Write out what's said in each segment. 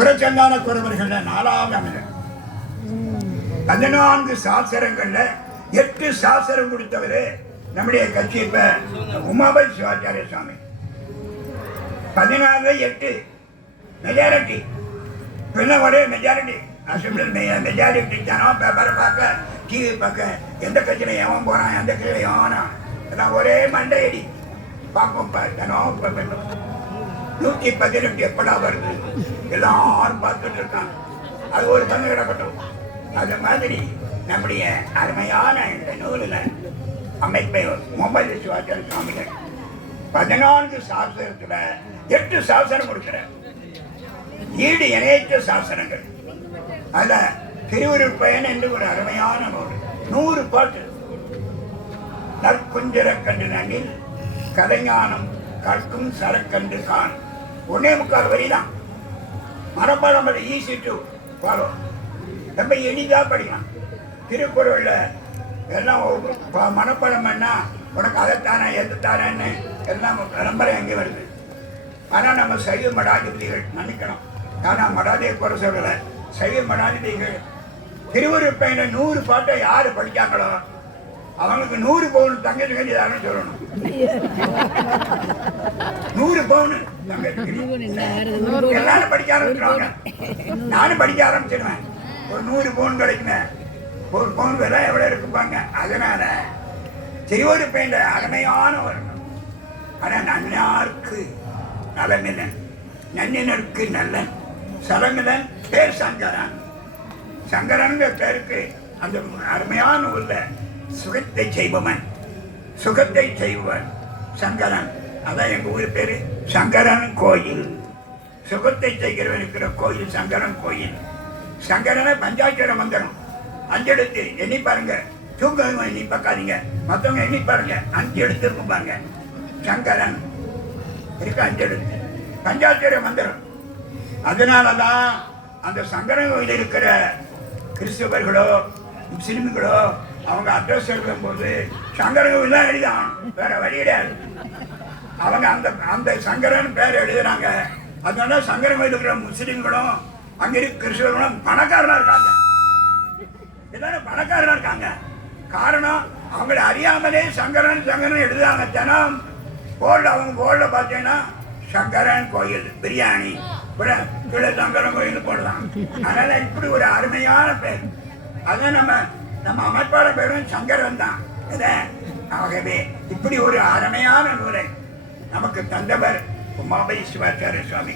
புறச்சந்தான குறவர்கள 4ஆவது அமிலர். 14 சாஸ்திரங்கள்ல 8 சாஸ்திரம் கொடுத்தவரு நம்முடைய கட்சி இப்ப உமாபதி சிவாச்சாரிய சுவாமி. 14-8 மெஜாரிட்டி. ஒரே மெஜாரிட்டி. மெஜாரிட்டி தானோ பேப்பரை பார்க்க டிவி பார்க்க எந்த கட்சியில எவன் போறான் எந்த கட்சியில எவனா எல்லாம் ஒரே மண்டையடி பார்ப்போம். 118 எப்படா வருது எல்லாரும் பார்த்துட்டு இருக்காங்க. அது ஒரு சங்கடப்பட்டோம். அது மாதிரி நம்முடைய அருமையான இந்த நூலில் அமைப்பை உமாபதி சிவாச்சாரிய சுவாமிகள் 14 சாஸ்திரத்துல 8 சாஸ்திரம் கொடுக்கிறார். ஈடு இணையற்ற சாஸ்திரங்கள். அதுல திருவருட்பயன் என்று ஒரு அருமையான நூல், 100 பாட்டு. நற்குஞ்சர கண்டு நன்னில் கலைஞானம் கற்கும் சரக்கன்று கான். 1.25 வரிதான். மனப்பாடம் ஈஸி டு ஃபாலோ. ரொம்ப எளிதாக படிக்கலாம். திருக்குறள்ல எல்லாம் மனப்பாடம் பண்ணா உனக்கு அதைத்தானே எதுத்தானேன்னு எல்லாம் விளம்பரம் எங்கே வருது. ஆனால் நம்ம சைவ மடாதிபதிகள் நினைக்கணும். ஆனால் மடாதியை குறை சொல்லலை. சைவ மடாதிபதிகள் திருவருட்பயனை 100 பாட்டை யாரு படிச்சாங்களோ அவங்களுக்கு 100 பவுன் தங்கச்சி கண்டிதான்னு சொல்லணும். 100 பவுன் எல்லாரும் படிக்க ஆரம்பிச்சிருவாங்க. நானும் படிக்க ஆரம்பிச்சிடுவேன். ஒரு 100 பவுன் கிடைக்குமே. 1 பவுன் விலை எவ்வளோ இருக்குப்பாங்க. அதனால திருவருட்பயன் அருமையான ஒரு. ஆனால் நன்னாருக்கு நலமிலன் நன்னினருக்கு நல்லன் சலமிலன் பேர் சங்கரன். சங்கரன் பேருக்கு அந்த அருமையான உள்ள சுகத்தை செய்பவன், சுகத்தை செய்பவன் சங்கரன். அதான் எங்க ஊர் பேரு சங்கரன் கோயில். சுகத்தை செய்கிறவன் இருக்கிற கோயில் சங்கரன் கோயில். சங்கரனை பஞ்சாட்சர மந்திரம் 5 எழுத்து எண்ணி பாருங்க. தூங்க எண்ணி பார்க்காதீங்க. மற்றவங்க எண்ணி பாருங்க. 5 எழுத்து இருக்கும் பாருங்க. சங்கரன் இருக்கு 5 எழுத்து பஞ்சாட்சர மந்திரம். அதனாலதான் அந்த சங்கரன் கோயில் இருக்கிற கிறிஸ்தவர்களோ முஸ்லிம்களோ அவங்க அட்ரஸ் எழுதும் போது சங்கரன் கோயில் தான் எழுதான். வேற வழி கிடையாது. அவங்க அந்த அந்த சங்கரன் பேர் எழுதுறாங்க. அதனால சங்கரன் கோயில் இருக்கிற முஸ்லிம்களும் அங்க இருக்க கிறிஸ்தவர்களும் பணக்காரனா இருக்காங்க. எல்லாரும் பணக்காரனா இருக்காங்க. காரணம் அவங்களை அறியாமலே சங்கரன் சங்கரன் எழுதுறாங்க. ஜனம் போர்டு அவங்க போர்டுல பார்த்தீங்கன்னா சங்கரன் கோயில் பிரியாணி கீழே சங்கரன் கோயில் போடலாம். அதனால இப்படி ஒரு அருமையான பேர். அதான் நம்ம அமைப்பாளர் பேரும் சங்கரன் தான். ஆகவே இப்படி ஒரு அருமையான நூலை நமக்கு தந்தவர் உமாபதி சிவாச்சாரிய சுவாமி.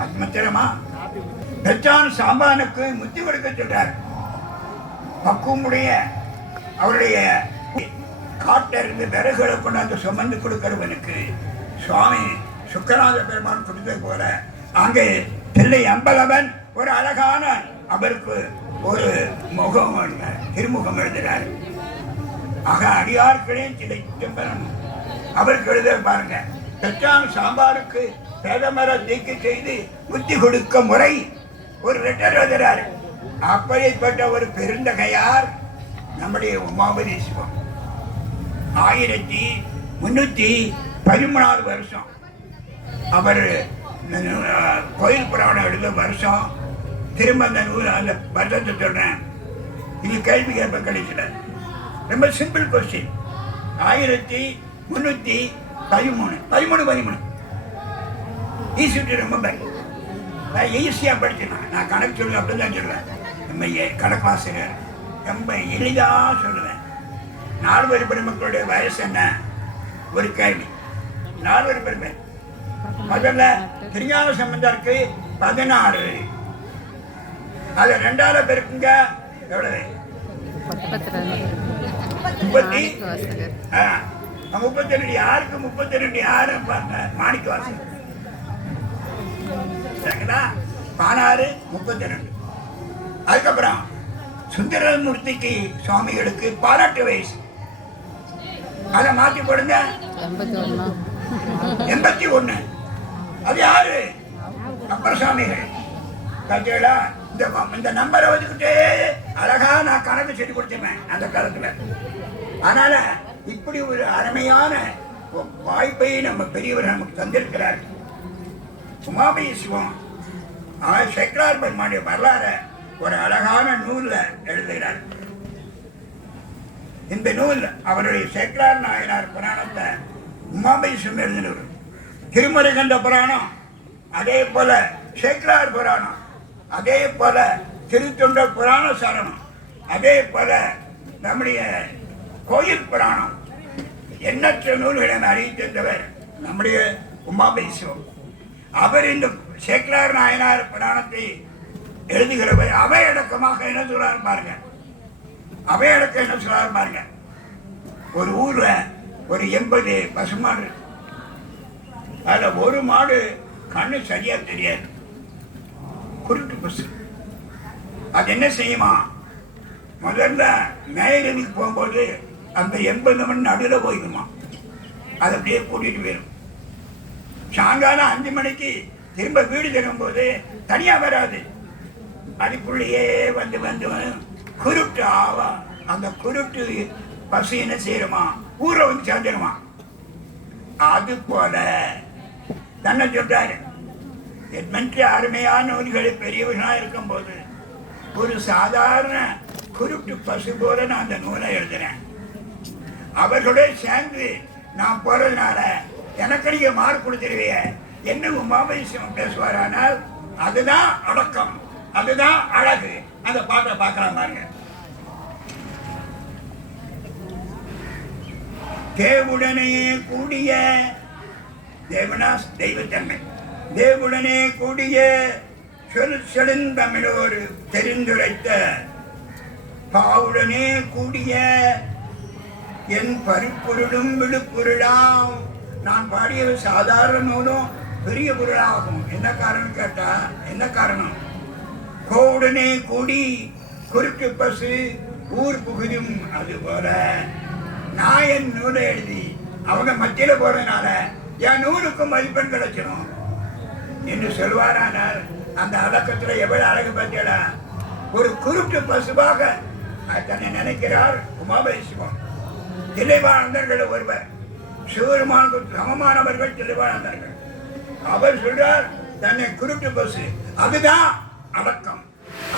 அது மாத்திரமா பெற்றான் சாம்பானுக்கு முத்தி கொடுக்க சொல்றார். பக்குவமுடைய அவருடைய காட்டிலிருந்து விறகுகளை கொண்டாந்து சுமந்து கொடுக்கிறவனுக்கு சுவாமி சுக்கராஜ பெருமான் கொடுத்தது போல அங்கே தில்லை அம்பலவன் ஒரு அழகான அவருக்கு ஒரு முகம் திருமுகம் எழுதுகிறார். ஆக அடியார்களையும் சிலை சிம்பரம் அவருக்கு எழுத பாருங்க. பெற்றான் சாம்பாருக்கு பேதமர தீக்கு செய்து புத்தி கொடுக்க முறை ஒரு லெட்டர் எழுதுகிறார். அப்படிப்பட்ட ஒரு பெருந்தகையார் நம்முடைய உமாபதி சிவம். 1313வது வருஷம் அவர் கோயில் புராணம் எழுத வருஷம். திரும்ப அந்த நூல் அந்த வருஷத்தை சொல்றேன். இது கேள்வி கேட்ப கிடைக்கல. ரொம்ப சிம்பிள் கொஸ்டின். 1313 ஈஸி ரொம்ப ஈஸியா படிச்சுக்கலாம். நான் கணக்கு சொல்ல அப்படிதான் சொல்லுவேன். நம்ம கணக்கு ஆசிரியர் ரொம்ப எளிதா சொல்லுவேன். 4 பெருமக்களுடைய வயசு என்ன ஒரு கேள்வி. 4 பெருமை முதல்ல திருஞான சம்பந்தருக்கு 16. அது 2ஆவது பேருக்குங்க எவ்வளவு 32. யாருக்கு 32 யாரு மாணிக்க வாசகர் 16 32. அதுக்கப்புறம் சுந்தரமூர்த்திக்கு சுவாமிகளுக்கு பாராட்டு வயசு. அதை மாத்தி போடுங்க 81. அது யாரு அப்பர் சுவாமிகள். இந்த நம்பரை வச்சுக்கிட்டே அழகா நான் கணக்கு செஞ்சு கொடுத்தேன் அந்த காலத்துல. அதனால இப்படி ஒரு அருமையான வாய்ப்பை நம்ம பெரியவர் நமக்கு தந்திருக்கிறார். உமாபதி சிவம் அவர் சேக்கலார் பெருமானுடைய வரலாறு ஒரு அழகான நூல்ல எழுதுகிறார். இந்த நூல் அவருடைய சேக்கலார் நாயனார் புராணத்தை உமாபேஸ்வரம் எழுதினவர். திருமலை கண்ட புராணம், அதே போல சேக்கலார் புராணம், அதே போல திருத்தொண்டர் புராண சரணம், அதே போல நம்முடைய கோயில் புராணம், எண்ணற்ற நூல்களை அறிவித்திருந்தவர் நம்முடைய உமாபேஸ்வரம். அவர் இந்த சேக்கலார் நாயனார் புராணத்தை எழுதுகிறவர் அவையடக்கமாக என்ன சொல்றாரு பாருங்க. அவையடக்கம் என்ன சொல்றாரு பாருங்க. ஒரு ஊர்ல ஒரு 80 பசுமாடு, அதுல ஒரு மாடு கண்ணு சரியா தெரியாது, குருட்டு பசு. அது என்ன செய்யுமா, முதல்ல மேயறதுக்கு போகும்போது அந்த 80 மணி நடுவில் போயிடுமா, அதை அப்படியே கூட்டிட்டு போயிடும். சாயங்காலம் 5 மணிக்கு திரும்ப வீடு திரும்பும்போது தனியா வராது, அதுக்குள்ளேயே வந்து வந்து குருட்டு ஆவா. அந்த குருட்டு பசு என்ன செய்யணுமா, ஊரை வந்து சேர்ந்துருமா. அது போல தன்னை சொல்றாரு. எட்மன்ட்டு அருமையான நூல்களை பெரியவர்களா இருக்கும் போது ஒரு சாதாரண குருட்டு பசு போல நான் அந்த நூலை எழுதுறேன். அவர்களோட சேர்ந்து நான் போறதுனால எனக்கு நீங்க மார்க் கொடுத்துருவிய என்ன உமாபேஸ்வரம் பேசுவார். ஆனால் அதுதான் அடக்கம், அதுதான் அழகு. அந்த பாட்டை பார்க்கலாம் பாருங்க. தேவுடனே கூடிய தேவனாஸ் தெய்வத்தன்மை, தேவுடனே கூடிய சொல் செழுந்தமிழோடு தெரிந்துரைத்த பாவுடனே கூடிய என் பரிப்பொருளும் விழுப்பொருளாம். நான் பாடிய சாதாரண நூலும் பெரிய பொருளாகும். என்ன காரணம் கேட்டா, என்ன காரணம், கோவுடனே கூடி குறுக்கு பசு ஊர் புகுதும். அது போல நான் என் நூலை எழுதி அவங்க மத்தியில போறதுனால என் நூலுக்கும் மதிப்பெண் கிடைச்சிடும் என்று சொல்வாரானால் அந்த அடக்கத்துல எவ்வளவு அழகு பற்றியடா. ஒரு குருட்டு பசுவாக தன்னை நினைக்கிறார் உமாபேஸ்வரம். தில்லைவாழ்ந்தர்கள் ஒருவர், சிவருமானுக்கு சமமானவர்கள் தில்லைவாழ்ந்தார்கள். அவர் சொல்றார் தன்னை குருட்டு பசு, அதுதான் அடக்கம்,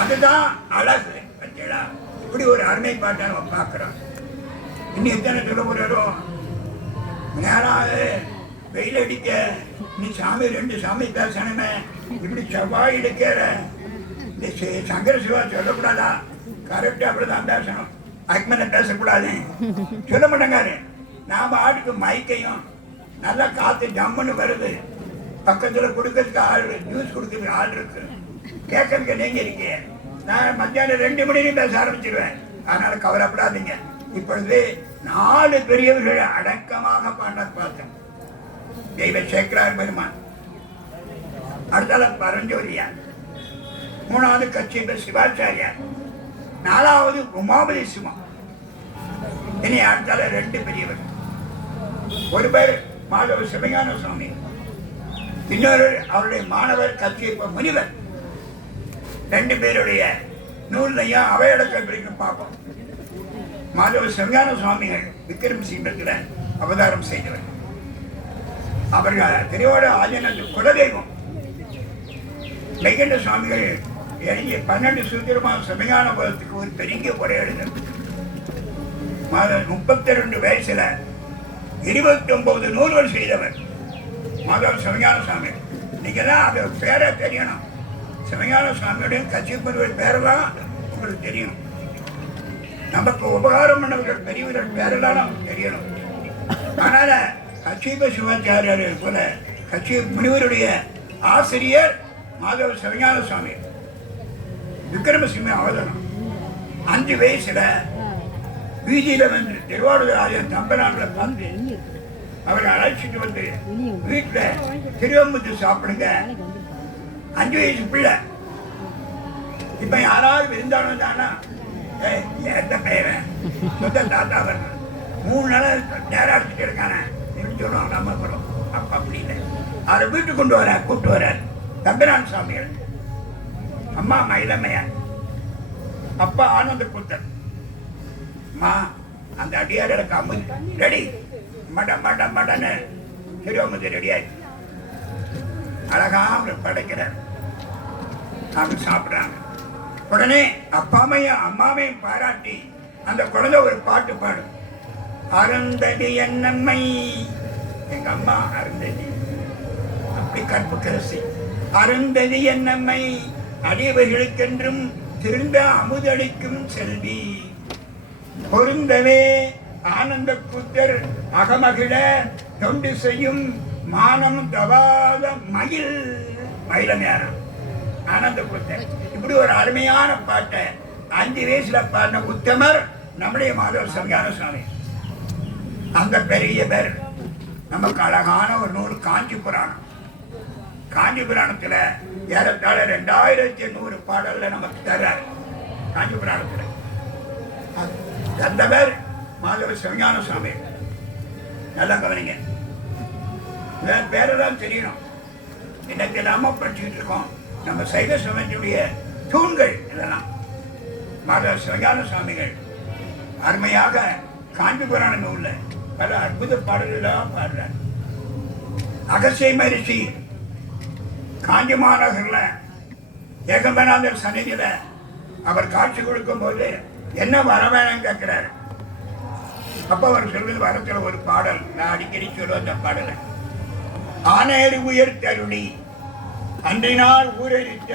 அதுதான் அழகு. பற்றியடா இப்படி ஒரு அருமை பாட்டை நம்ம பார்க்கிறோம். இன்னும் எத்தனை சொல்ல போறோ, நேராக வெயில் அடிக்க நீ சாமி 2 சாமி பேசணுமே, இப்படி செவ்வாய் எடுக்கிற இந்த சங்கர சிவா சொல்லக்கூடாதா? கரெக்டா அப்படிதான் பேசணும், அதுக்கு பேசக்கூடாது சொல்ல மாட்டேங்காரு. நாம ஆட்டுக்கு மைக்கையும் நல்லா காத்து ஜம்முன்னு வருது, பக்கத்துல கொடுக்கறதுக்கு ஆள், ஜூஸ் கொடுக்கறதுக்கு ஆள் இருக்கு, கேட்கறதுக்கு நீங்க இருக்கீங்க. நான் மத்தியானம் 2 மணிலையும் பேச ஆரம்பிச்சிருவேன். அதனால கவலைப்படாதீங்க. இப்பொழுது 4 பெரியவர்கள் அடக்கமாக பாட பார்த்தோம். தெய்வ சேக்கலார் பெருமான், அடுத்தால பரஞ்சோதியார், 3வது கச்சிப சிவாச்சாரியார், 4வது உமாபதேசம். இனி அடுத்தால 2 பெரியவர். ஒரு பேர் மாதவ சிவஞான சுவாமி, இன்னொரு அவருடைய மாணவர் கச்சிப முனிவர். 2 பேருடைய நூல்லையும் அவையடக்கம் பிரிக்கும் பார்ப்போம். மாதவ சிவஞான சுவாமிகள் விக்ரம் சிங்கத்தில் அவதாரம் செய்தவர். அவர்கள் திருவோட ஆஜனது குலதெய்வம். மெய்கண்ட சுவாமிகள் எழுதிய 12 சூத்திரமான சிவஞான பதத்துக்கு ஒரு பெரிய உரை எழுதும். 32 வயசுல 29 நூல்கள் செய்தவர் மாதவ சிவஞான சுவாமி. நீங்க தான் அது பேரை தெரியணும். சிவஞான சுவாமியுடைய கட்சிப்பொருள் பேரெல்லாம் உங்களுக்கு தெரியணும். நமக்கு உபகாரம் பண்ணவர்கள் பெரியவர்கள் பேரெல்லாம் நமக்கு தெரியணும். அதனால கச்சிப சிவாச்சாரியர் போல கச்சிப முனிவருடைய ஆசிரியர் மாதவ சிவஞான சுவாமி, விக்ரமசிம்ம அவதாரம். 5 வயசுல வீதியில வந்து திருவாரூர் ஆலயம் தம்பநாட்டில் பார்த்து அவரை அழைச்சிட்டு வந்து வீட்டுல திருவம்புத்து சாப்பிடுங்க. 5 வயசு பிள்ளை. இப்ப யாராவது விருந்தாலும் தானா எந்த பெயரன் சொந்த தாத்தா வரணும் 3 நாள் நேரம் அடிச்சுட்டு இருக்கானே சொல்லுவாங்க. நம்ம போறோம் அப்ப அப்படி இல்லை. அவரை வீட்டுக்கு கொண்டு வர கூப்பிட்டு வர தம்பிரான் சுவாமிகள், அம்மா மயிலம்மையார், அப்பா ஆனந்த கூத்தர். அம்மா அந்த அடியாருக்கு அம்மு ரெடி, மட மட மடன்னு திருவம்புத்தி ரெடி ஆயிடுச்சு. அழகா அவர் படைக்கிறார். அவங்க சாப்பிட்றாங்க. உடனே அப்பாமையும் அம்மாவையும் பாராட்டி அந்த குழந்தை ஒரு பாட்டு பாடும். அருந்ததி என்னம்மை, எங்க அம்மா அருந்ததி, அப்படி கற்பு கரசி. அருந்ததி என்னம்மை, அடியவர்களுக்கென்றும் திருந்த அமுதளிக்கும் செல்வி. பொருந்தவே ஆனந்த கூத்தர் அகமகிழ தொண்டு செய்யும் மானம் தவாத மயில். மயிலமையாரம் ஆனந்த கூத்தர். இப்படி ஒரு அருமையான பாட்டை 5 வயசுல பாடின உத்தமர் நம்முடைய மாதவ சங்கான சுவாமி. அந்த பெரிய பேர் நமக்கு அழகான ஒரு நூல் காஞ்சி புராணம். காஞ்சி புராணத்துல ஏறத்தாழ 2800 பாடல்ல நமக்கு தர்றாரு. காஞ்சி புராணத்துல அந்த பேர் மாதவ சிவஞான சுவாமி. நல்லா கவனிங்க, பேரெல்லாம் தெரியணும். இன்னைக்கு நாம படிச்சுட்டு இருக்கோம் நம்ம சைவ சமயத்துடைய தூண்கள் இதெல்லாம். மாதவ சிவஞான சுவாமிகள் அருமையாக காஞ்சி புராண நூல்ல பல அற்புத பாடல்களாக பாடுறார். அகசிய மரிசி காஞ்சி மாநகர்ல ஏகம்பநாதர் சன்னிதியில அவர் காட்சி கொடுக்கும் போது என்ன வர வேணும்னு கேட்கிறாரு. அப்ப அவர் சொல்வது வரத்துல ஒரு பாடல், நான் அடிக்கடி சொல்லுவேன் அந்த பாடலை. ஆனேறு உயர் தருணி அன்றினால் ஊரடித்த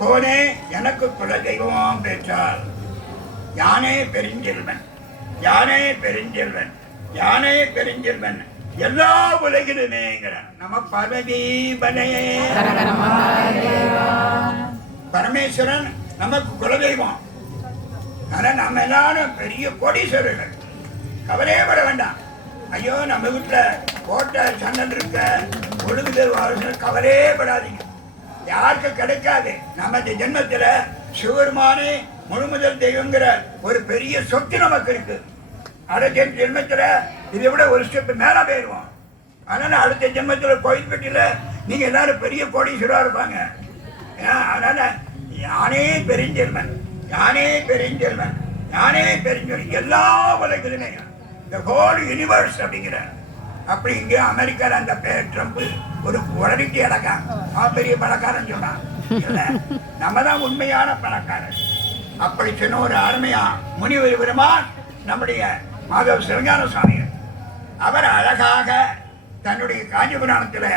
கோனே எனக்கு குல தெய்வமாம் பெற்றால் யானே பெருஞ்செல்வன், யானே பெருஞ்செல்வன், யானே பெருஞ்செல்வன் எல்லா உலகிலுமேங்கிறார். நம்ம பரதீபனையே பரமேஸ்வரன் நமக்கு குலதெய்வம். ஆனா நம்ம எல்லாரும் பெரிய கோடீஸ்வரர்கள். கவலையே பட வேண்டாம். ஐயோ நம்ம வீட்டுல கோட்டை சன்னல் இருக்க ஒழுங்குது கவலையே படாதீங்க. யாருக்கு கிடைக்காது. நம்ம இந்த ஜென்மத்துல சிவருமானே முழுமுதல் தெய்வங்கிற ஒரு பெரிய சொத்து நமக்கு இருக்கு. அடுத்த ஜென்மத்துல இதை விட ஒரு ஸ்டெப் மேல போயிடுவோம். அதனால அடுத்த ஜென்மத்துல கோயில்பட்டியில நீங்க எல்லாரும் பெரிய கோடீஸ்வரா இருப்பாங்க. அதனால யானே பெருஞ்செல்வன், யானே பெருஞ்செல்வன், யானே பெருஞ்செல்வன் எல்லா உலகிலுமே இந்த ஹோல் யூனிவர்ஸ் அப்படிங்கிற. அப்படி இங்கே அமெரிக்கால அந்த பேர் ட்ரம்ப் ஒரு உடனடிக்கு இலக்கான் பெரிய பணக்காரன் சொன்னான். இல்ல, நம்ம தான் உண்மையான பணக்காரன். அப்படி சொன்ன ஒரு அருமையா முனிவர் பெருமான் நம்முடைய மாதவ சிவஞான சுவாமி. அவர் அழகாக தன்னுடைய காஞ்சி புராணத்துல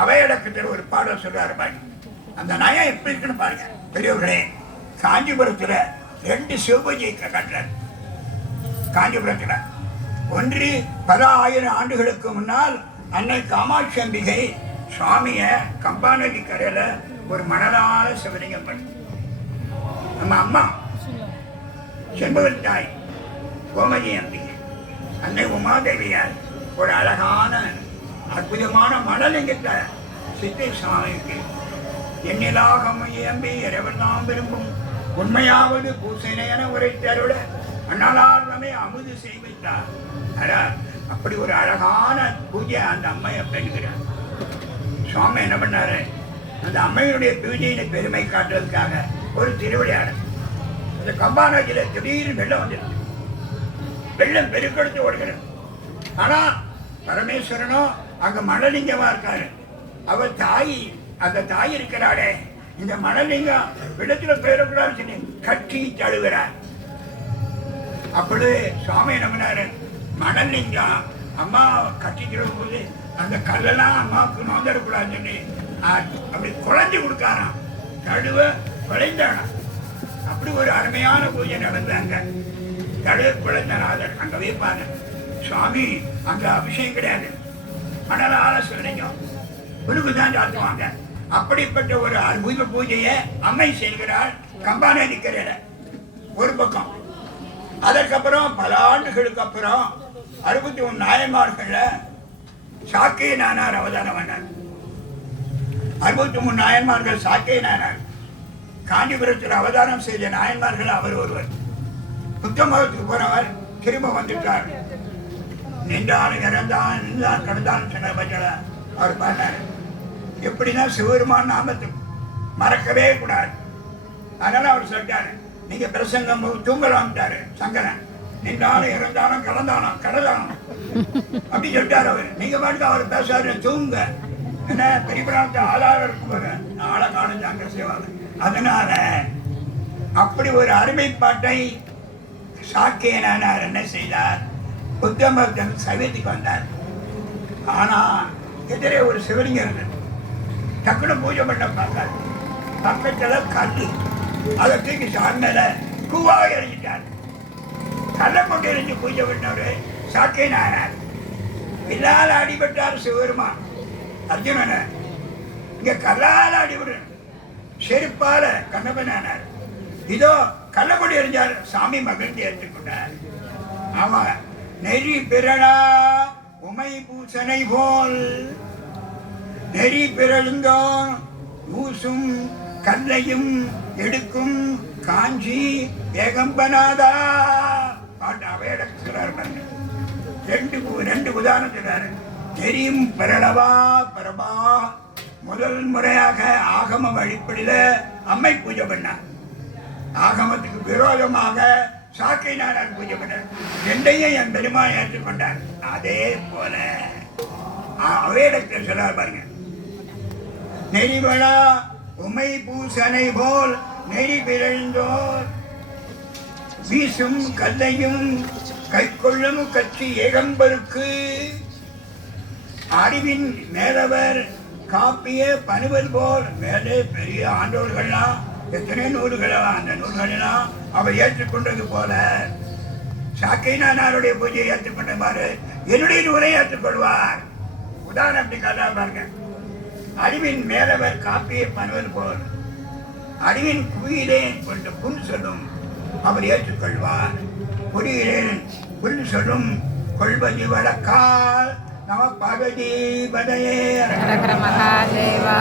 அவையடக்கத்தில் ஒரு பாடல் சொல்றாரு பாருங்க. அந்த நயம் எப்படி இருக்குன்னு பாருங்க பெரியவர்களே. காஞ்சிபுரத்துல 2 சிவபூஜை கட்டுறார். காஞ்சிபுரத்துல ஒன்று பல ஆயிரம் ஆண்டுகளுக்கு முன்னால் அன்னை காமாட்சி அம்பிகை சுவாமிய கம்பாநதி கரையில ஒரு மணலான சிவலிங்கம் பண்ணி, நம்ம அம்மா செம்பகத் தாய் கோமதி அம்பிகை அன்னை உமாதேவியார் ஒரு அழகான அற்புதமான மணலிங்கத்தை சித்தை சுவாமிக்கு எண்ணிலாகம் எம்பி இறைவனாம் விரும்பும் உண்மையாவது பூசனை என உரைத்தருள அண்ணலார்மே அமுது செய்வித்தார். அப்படி ஒரு அழகான பூஜை அந்த அம்மையை பெறுகிறார். சுவாமி என்ன பண்ணாரு, அந்த அம்மையுடைய பூஜையின் பெருமை காட்டுறதுக்காக ஒரு திருவிளையாடல். அந்த கம்பாநதியில திடீர்னு வெள்ளம் வந்துருக்கு. வெள்ளம் பெருக்கெடுத்து ஓடுகிறது. ஆனா பரமேஸ்வரனோ அங்க மணலிங்கமா இருக்காரு. அவர் தாய், அந்த தாய் இருக்கிறாளே, இந்த மணலிங்கம் வெள்ளத்துல போயிடக்கூடாதுன்னு சொல்லி கட்டி தழுகிறார். அப்பொழுது சுவாமி நம்பினாரு, மணலிங்கம் அம்மா கட்டிக்கிற போது அந்த கல்லெல்லாம் அம்மாவுக்கு நோந்தரக்கூடாதுன்னு சொல்லி அப்படி குழந்தை கொடுக்காராம். தழுவ குழைந்தானா. அப்படி ஒரு அருமையான பூஜை நடந்தாங்க. தழுவ குழந்தநாதர் அங்க வைப்பாங்க. சுவாமி அங்க அபிஷேகம் கிடையாது, மணலால சிவலிங்கம் குருக்குதான் சாத்துவாங்க. அப்படிப்பட்ட ஒரு அற்புத பூஜையை அம்மை செய்கிறாள் கம்பாநதி கரையில ஒரு பக்கம். அதற்கப்புறம் பல ஆண்டுகளுக்கு அப்புறம் 61 நாயன்மார்கள்ல சாக்கிய நாயனார் அவதாரம் பண்ணார். 63 நாயன்மார்கள் சாக்கிய நாயனார். காஞ்சிபுரத்தில் அவதாரம் செய்த நாயன்மார்கள் அவர் ஒருவர். புத்தமகத்துக்கு போனவர் திரும்ப வந்துட்டார். நின்றாலும் இறந்தான், நின்றான் கடந்தான் சொன்ன பட்சல அவர் பண்ணார். எப்படின்னா சிவபெருமான் நாமத்தை மறக்கவே கூடாது. அதனால அவர் சொல்லிட்டாரு, நீங்க பிரசங்கம் தூங்கலாம்ட்டாரு சங்கரன். நின்றாலும் இறந்தாலும் கடந்தாலும் கடந்தாலும் அப்படி சொல்லிட்டாரு அவர். நீங்க பாட்டுக்கு அவர் பேசாரு தூங்க என்ன பெரியபுராணத்தை ஆளாக இருக்கும்போது ஆளை காணும் அங்க செய்வாங்க. அதனால அப்படி ஒரு அருமைப்பாட்டை சாக்கியனார் என்ன செய்தார், புத்தமர்த்தன் சைவத்துக்கு வந்தார். ஆனா எதிரே ஒரு சிவலிங்கம் இருந்தது. டக்குனு பூஜை பண்ண பார்த்தார். பக்கத்துல கல்லு, அதை தூக்கி சார்ந்தல கூவாக எறிஞ்சிட்டார். கல்லை கொண்டு எறிஞ்சு பூஜை பண்ணவர் சாக்கியனார். வில்லால் அடிபட்டார் சிவருமான் அர்ஜுனன. இங்க கல்லால் அடிபடு செருப்பால கண்ணபனானார். இதோ கள்ள கொண்டு எறிஞ்சார். சாமி மகிழ்ந்து ஏற்றுக்கொண்டார். ஆமா, நெறி பிறடா உமை பூசனை போல் நெறி பிறழுந்தோ ஊசும் கல்லையும் எடுக்கும் காஞ்சி ஏகம்பனாதா பாட்டு அவையடக்கிறார். ரெண்டு உதாரணம் சொல்றாரு. நெறியும் பிறளவா பரபா. முதல் முறையாக ஆகம வழிப்படியில அம்மை பூஜை பண்ணார். ஆகமத்துக்கு விரோதமாக சாக்கியனார் பூஜை பண்ணார். ரெண்டையும் என் பெருமான் ஏற்றுக்கொண்டார். அதே போல அவையடக்கள் சொல்றார் பாருங்க. நெறிவளா உமை பூசனை போல் நெறி பிறந்தோர் வீசும் கல்லையும் கைக்கொள்ளும் கட்சி ஏகம்பருக்கு அறிவின் மேலவர் காப்பிய பணிவர் போல். மேலே பெரிய ஆண்டோர்கள்லாம் எத்தனை நூல்களா, அந்த நூல்களெல்லாம் அவர் ஏற்றுக்கொண்டது போல சாக்கியனாருடைய பூஜையை ஏற்றுக்கொண்டவாறு என்னுடைய நூலை ஏற்றுக்கொள்வார். உதாரணம் அப்படி கதா பாருங்க. அறிவின் மேலவர் காப்பிய பணிவர் போல் அறிவின் குயிலே கொண்டு புன் சொல்லும் அவர் ஏற்றுக்கொள்வார். புரிகிறேன் புல் சொல்லும் கொள்வது வழக்கால் நம பகதி பதையே. மகாதேவா.